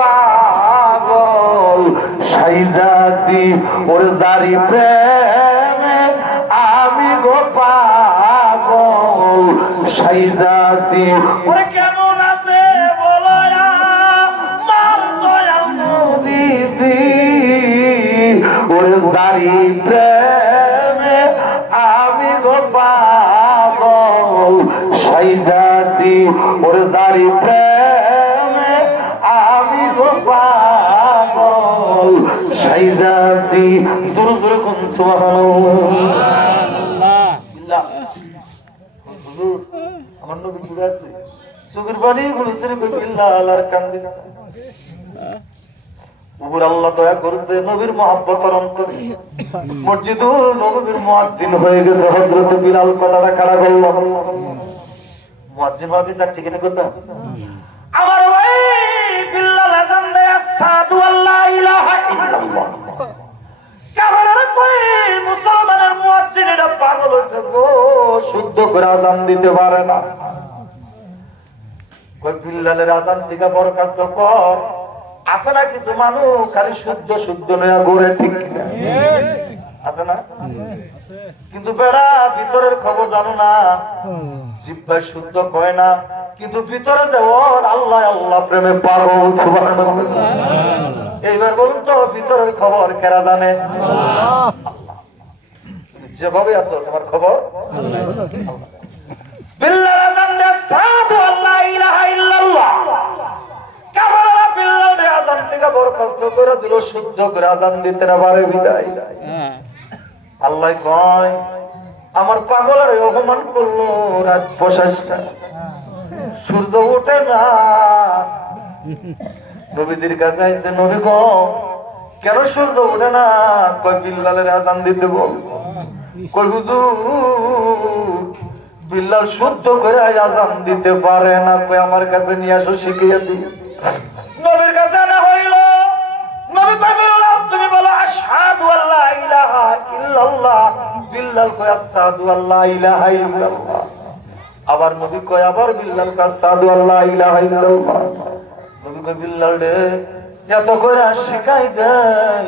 পাগল সাইজাছি ওর জারি প্রেমে আমি গো পাগল সাইজাছি ওরে কেমন আছে বলো মার দয়াল নবীজি ওরে জারি প্রেমে আমি গো পাগল সাইজাছি ওরে জারি প্রেমে আমি গো পাগল সাইজাছি জোরে জোরে কোন সুবহানাল্লাহ হুজুর আমার নবী ঘুরে আছে চোখের পানি গুলোছে কই বিল্লাল আর কান্দিস উপর আল্লাহ দয়া করেছে নবীর মহব্বতের অন্তরে মসজিদুল নববীর মুয়াজ্জিন হয়ে গেছে হযরত বিলাল কথাটা খাড়া করল মুয়াজ্জিন হবে স্যার ঠিক না কথা আমার ভাই বিল্লাল আযান দেয় আশহাদু আল্লা ইলাহা ইল্লাল্লাহ কারণ কই মুসলমানের মুয়াজ্জিন এটা পাগল হইছে গো শুদ্ধ করে আযান দিতে পারে না কই বিল্লালের আযান থেকে বরখাস্ত কর আছে না কিছু মানুষ খালি শুদ্ধ শুদ্ধ নয়া ঘুরে ঠিক আছে না কিন্তু বেড়া ভিতরের খবর জানো না জিহ্বায় শুদ্ধ কয় না কিন্তু ভিতরে যে ওর আল্লাহ আল্লাহ প্রেমে পাগল সুবহানাল্লাহ এইবার বলুন তো ভিতরের খবর কেরা জানে যেভাবে আছো তোমার খবর বিল্লাহ আযান দে সাদু আল্লাহ ইলাহা ইল্লাল্লাহ কামালা বিল্লাহ রে আযান থেকে বরখাস্ত করে দিল শুদ্ধ করে আযান দিতে না পারে বিদায় আল্লাহ কয় আমার পাগলের অপমান করলো রাত বসাসটা সূর্য ওঠে না নবীজির কাছে আইছে নবী গো কেন সূর্য ওঠে না কয় বিল্লালের আযান দিতে বল কই হুজুর বিল্লাল শুদ্ধ করে আযান দিতে পারে না কই আমার কাছে নিয়ে আসো শিখিয়ে দিই নবীর কাছে না হইল নবী কই বিল্লাল তুমি বলো আশহাদু আল্লা ইলাহা ইল্লাল্লাহ বিল্লাল কই আশহাদু আল্লা ইলাহা ইল্লাল্লাহ আবার নবী কই আবার বিল্লাল কই আশহাদু আল্লা ইলাহা ইল্লাল্লাহ নবী কই বিল্লাল রে এত করে শিখাই দেই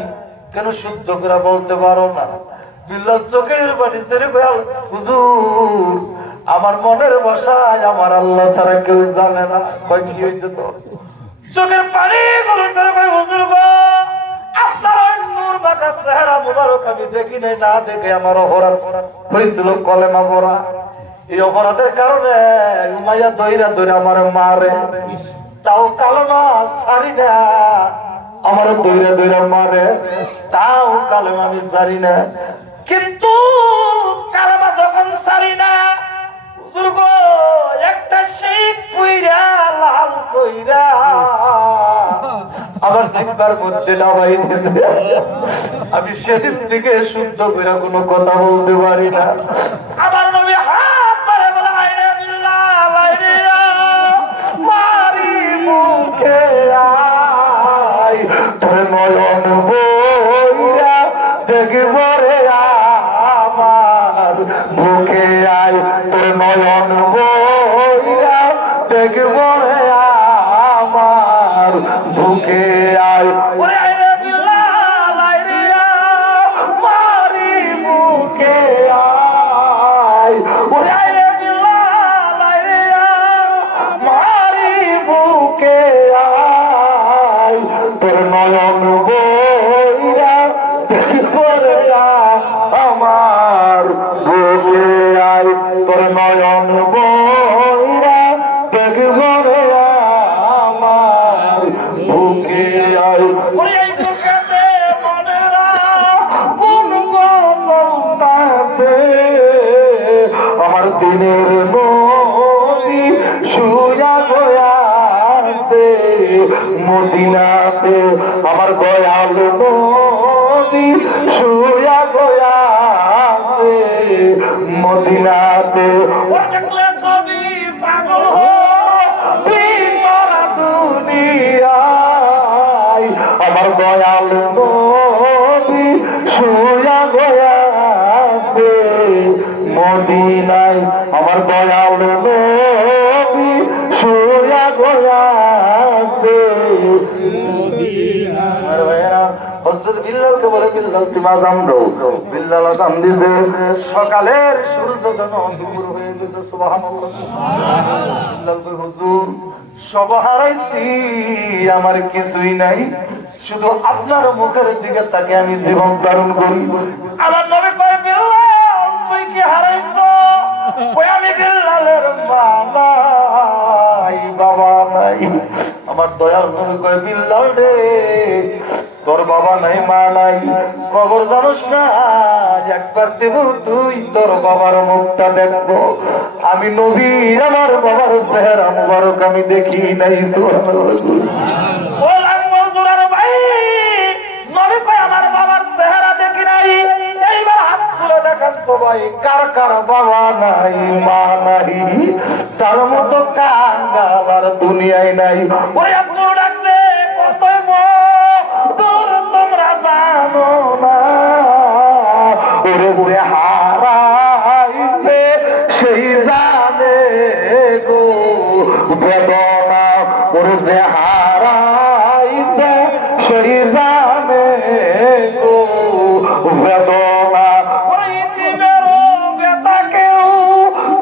কেন শুদ্ধ করে বলতে পারো না বিল্লাল চোখের পানি ছেড়ে কই হুজুর আমার মনের ভাষায় আমার আল্লাহ ছাড়া কেউ জানে না কই কি হইছে তো চোখের পানি গুলো ছেড়ে কই হুজুর গো আপনার নূর মাখা চেহারা মুবারক আমি দেখি নাই না দেখে আমার অপরাধ হয়েছিল কলেমা পড়া এই অপরাধের কারণে উমাইয়া দইরা দইরা আমার মারে তাও কালেমা ছাড়ি না আমার দইরা দইরা মারে তাও কালেমা আমি ছাড়ি না কিন্তু কালেমা যখন ছাড়ি না হুজুর গো একটা শিখ পুইরা লাল কইরা আমার জিহ্বার মধ্যে নামাই দিতে আমি সেদিন থেকে শুদ্ধ করে কোনো কথা বলতে পারি না আমার নবী হাত ধরে বলে আইরে বিল্লাহ আইরে মারি মুখে আই তোর নয়ন বইরা দেখব রে আমার মুখে আই তোর নয়ন বইরা দেখব রে আমার মুখে আই ওরে আইরে বিল্লাল আইরে মারি মুখে আই ওরে আইরে বিল্লাল আইরে মারি মুখে আই তোর নয়ন বইরা দেখব রে আমার মুখে আই তোর নয়ন বইরা দেখব রে আমার মুখে আই ওরে এই বুকেতে মনেরা কোন চলতাছে আমার দিনের নবী শুয়া গয়াছে মদিনাতে আমার দয়াল নবী শুয়া গয়াছে মদিনাতে ওরে দেখলে সবই পাগল হবি তোরা দুনিয়ায় আমার দয়াল নবী শুয়া গয়াছে মদিনায় আমার দয়াল নবী শুয়া গয়াছে আর ভাইরা হযরত বিল্লালকে বলে, বিল্লাল তুমি আযান দাও। বিল্লাল আযান দিছে, সকালের সূর্য যেন দুপুর হয়ে গেছে। সুবহানাল্লাহ। বিল্লাল কই, হুজুর সব হারাইছি, আমার কিছুই নাই, শুধু আপনার মুখের দিকে তাকে আমি জীবন ধারণ করি। আমার নবী কয়, বিল্লাল তুই কি হারাইছো? কই, আমি বিল্লালের মা নাই, বাবা নাই। আমার দয়াল নবী কয়, বিল্লাল রে, তোর বাবা নাই, মা নাই, খবর জানোস না? একবার দেব তুই তোর বাবার মুখটা দেখবো। আমি নবী আমার বাবার চেহারা মুবারক আমি দেখি নাই। আমার বাবার চেহারা দেখি নাই। এইবার হাত তুলে দেখান তো ভাই, কার কার বাবা নাই, মা নাই, তার মতো কাঙ্গাল আর দুনিয়ায় নাই। ওই আপনি ডাকছে কতই দূর তোমরা জানো না, ওরে যে হারাইছে সেই জানে গো বেদনা, ওরে যে হারাইছে সেই জানে গো বেদনা। ওরে ইতিমের বেতা কেউ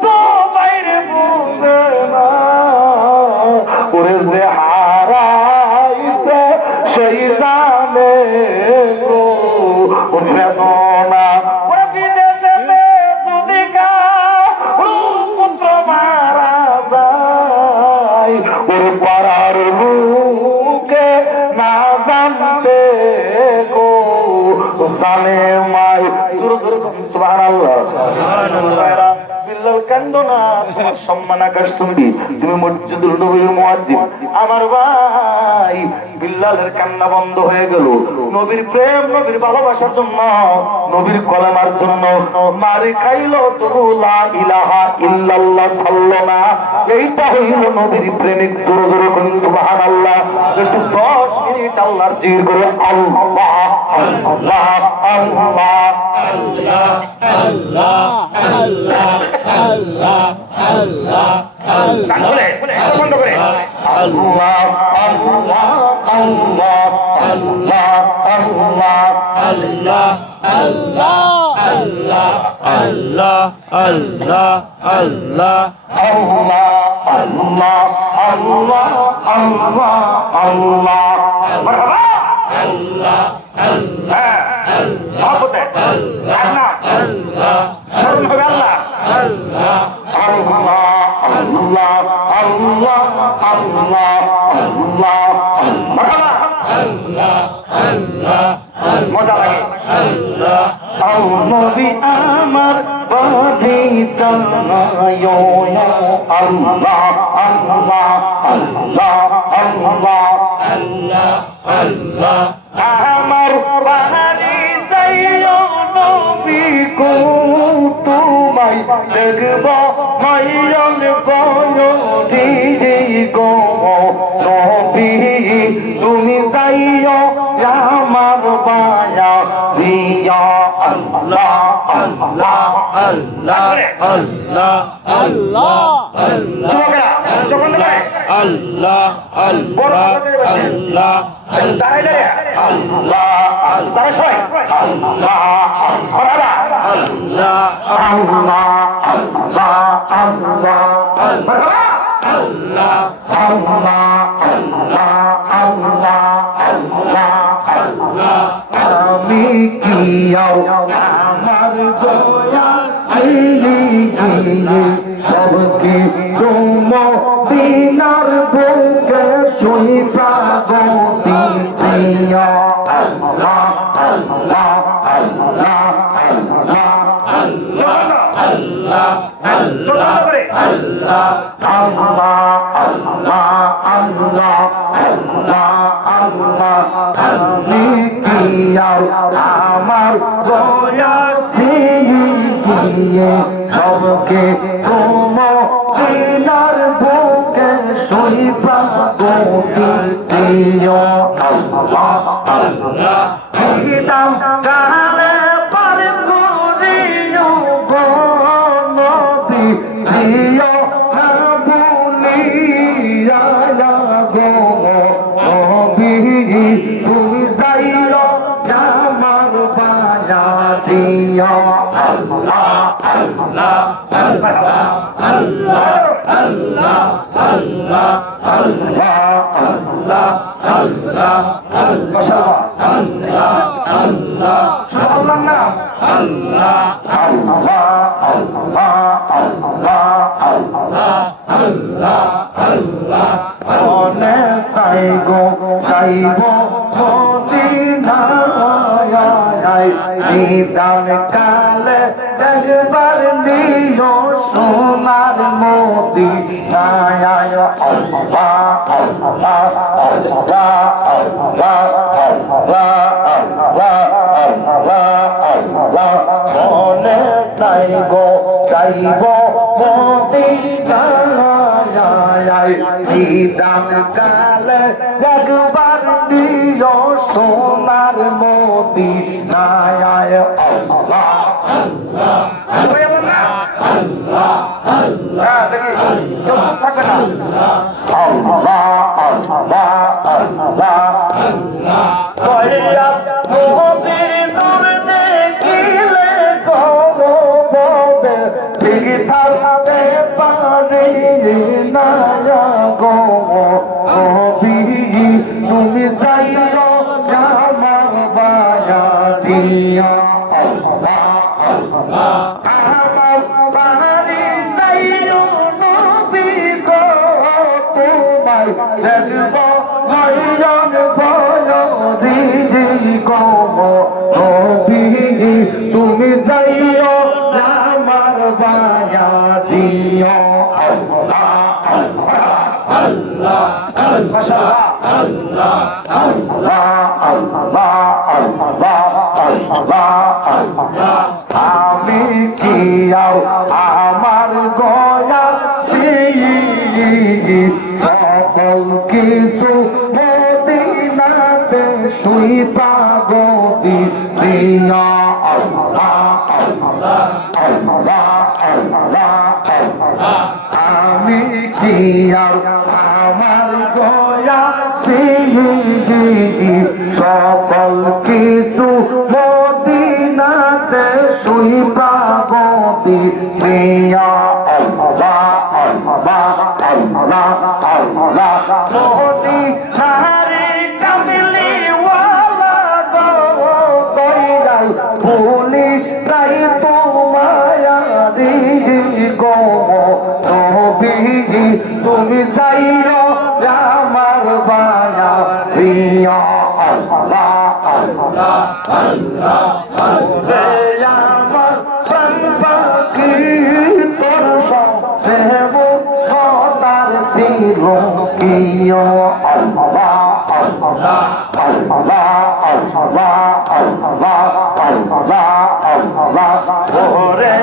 তো বাইরে বুঝে না, ওরে যে হারাইছে সেই জানে গো বেদনা। ওরে বিদেশেতে যদি কারো পুত্র মারা যায়, ওর পাড়ার লোকে না জানতে গো জানে মাই। সুবহানাল্লাহ। বিল্লাল কান্দো না, তোমার সম্মান আকাশ চুম্বি, তুমি মসজিদুল নবীর মুয়াজ্জিন। আমার ভাই বিল্লালের কান্না বন্ধ হয়ে গেল। নবীর প্রেম, নবীর ভালোবাসার জন্য, নবীর কলেমার জন্য মারি খাইলো, তবু লা ইলাহা ইল্লাল্লাহ ছাড়লো না। এইটা হইল নবীর প্রেমিক। জোরে জোরে বলুন সুবহানাল্লাহ। একটু 10 মিনিট আল্লাহর জিকির করে আল্লাহ আল্লাহ আল্লাহ আল্লাহ আল্লাহ আল্লাহ আল্লাহ আল্লাহ আল্লাহ বলে বন্ধ করে আল্লাহ আল্লাহ আল্লাহ আল্লাহ আল্লাহ আল্লাহ আল্লাহ আল্লাহ আল্লাহ আল্লাহ আল্লাহ আল্লাহ আল্লাহ আল্লাহ আল্লাহ আল্লাহ মারহাবা আল্লাহ আল্লাহ মহব্বতে আল্লাহ আল্লাহ শরণ হবে আল্লাহ আল্লাহ আল্লাহ আল্লাহ আল্লাহ আল্লাহ আল্লাহ মারহাবা আল্লাহ আল্লাহ মজা লাগে আল্লাহ। নবী আমার বাড়ি জানায় আল্লাহ আল্লাহ আল্লাহ আল্লাহ আল্লাহ আল্লাহ। আমার বাড়ি যাইও নবী গো, তোমায় দেখব মাইয়াল বয়রি গো নবী, তুমি যাইও আমার বায়া দিয়া আল্লাহ আল্লাহ আল্লাহ আল্লাহ আল্লাহ আল্লাহ আল্লাহ আল্লাহ আল্লাহ দাঁড়ায় আল্লাহ তারা সবাই আল্লাহ আল্লাহ আল্লাহ আল্লাহ আল্লাহ আল্লাহ আল্লাহ আল্লাহ আল্লাহ আল্লাহ আল্লাহ। আমি কি আমার দয়া আইলি গিয়ে সবকে দিনার বুকে শুইবা গতি সিয়া আল্লাহ আল্লাহ আল্লাহ আল্লাহ আল্লাহ আল্লাহ আল্লাহ আল্লাহ আল্লাহ আল্লাহ আল্লাহ আল্লাহ। আমি কি আমার দয়া গিয়ে সবকে দিনার বুকে শুইবা গতি সিয়া আল্লাহ আল্লাহ। দিদাম কালে পার করিও গো নবী, দিও না ভুলিয়া গো নবী। আল্লাহ মাশাআল্লাহ আল্লাহ আল্লাহ সুবহানাল্লাহ নাম আল্লাহ আল্লাহ আল্লাহ আল্লাহ আল্লাহ আল্লাহ আল্লাহ মনে সাইগো যাইবো মদিনায় নিদান কালে একবার নিও সোনার মদিনায় আল্লাহ আল্লাহ আল্লাহ আল্লাহ আল্লাহ আল্লাহ মনে সাইগো যাইবো মদিনায় নিদান কালে একবার নিও সোনার মদিনায় আল্লাহ আল্লাহ আল্লাহ আল্লাহ দেখি কেউ চুপ থাকবে না আল্লাহ আল্লাহ আল্লাহ আল্লাহ কইয়া মোহবির নূর দেখিলে গো ববে ঠিকই থাকতে পারি না গো নবী তুমি যাইও আমার বায়াতিয়া আল্লাহ আল্লাহ আমার বাড়ি যাইও নবী গো তোমায় দেখব নয়ন ভয়রি গো নবী তুমি যাইও আমার বায়াতিয়া আল্লাহ আল্লাহ আল্লাহ আল্লাহ আল্লাহ আল্লাহ আল্লাহ আল্লাহ আল্লাহ আমি কি আমার গয়া সকল কিছু মদিনাতে শুই পাগো দিয়া আল্লাহ আল্লাহ আল্লাহ আল্লাহ আল্লাহ আমি কি আমার গয়া সকল কিছু মদিনাতে শুই পাগো দিয়া আল্লাহ আল্লাহ আল্লাহ আল্লাহ মদিনারে কামলি ওয়ালা গো কইরাই ভুলি তাই তোমায়ারি গো নবী তুমি যাইও আমার বায়া দিয়া আল্লাহ আল্লাহ আল্লাহ আল্লাহ আমার পাখি তোর দেব তার ছিল কিও আল্লাহ আল্লাহ আল্লাহ আল্লাহ আল্লাহ আল্লাহ আল্লাহ ওরে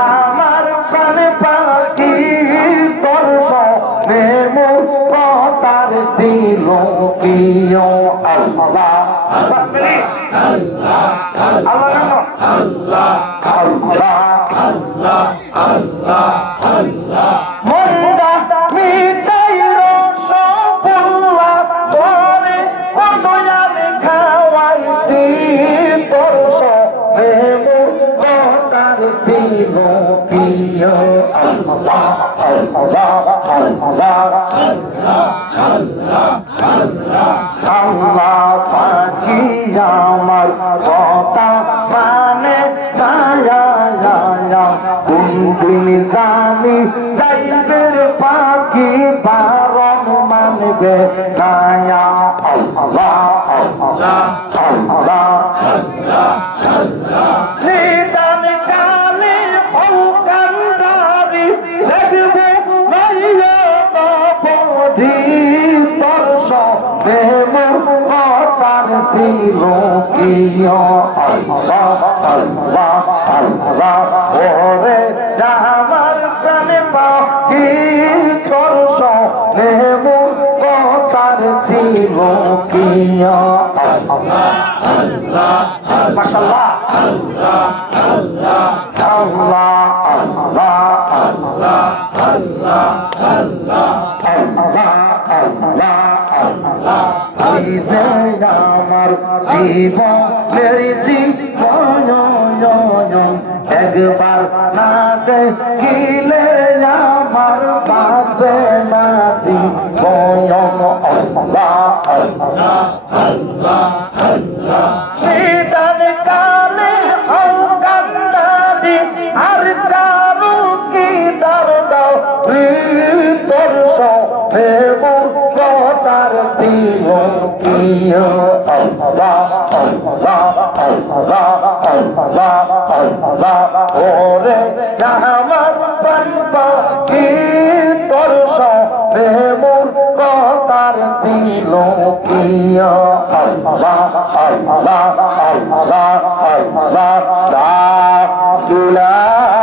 আমার প্রাণ পাখি তোর দেব তার ছিল কিও আল্লাহ আল্লাহ আল্লাহ আল্লাহ আল্লাহ আল্লাহ আল্লাহ আল্লাহ মন্দা মিটাইলো সপুল্লা তোরে কত আমি খাওয়াইছি তোর সবেমু তার ছিল প্রিয় আল্লাহ আল্লাহ আল্লাহ আল্লাহ আল্লাহ আল্লাহ আল্লাহ পাখি আমার কথা মানে কোন দিন জানি যাইবের পাখি বারণ মানবে নায়া আল্লাহ আল্লাহ আল্লাহ আল্লাহ নিদান কালে হকান্দারি দেখবে নাইয়া বাবদি তোর দেবর তার ছিল কিয় আল্লাহ আল্লাহ আল্লাহ ওরে আমার প্রাণে পাখি তোর দেবর তার ছিল কিয় আল্লাহ আল্লাহ মাশাআল্লাহ আল্লাহ আল্লাহ আল্লাহ আল্লাহ আল্লাহ আল্লাহ আল্লাহ আল্লাহ আল্লাহ আমার জীবনের জীবন একবার না দেখিলে আমার পাশে না জীবন আল্লাহ নিদান কালে অঙ্গান্দারি আর কারু কি দার দাও তোর সে মুক্তার ছিল কি আল্লাহ আল্লাহ আল্লাহ আল্লাহ আল্লাহ ওরে আমার বাবা কি তোর সে মুক্তার ছিল কি আল্লাহ আল্লাহ আল্লাহ আল্লাহ লা ইলাহা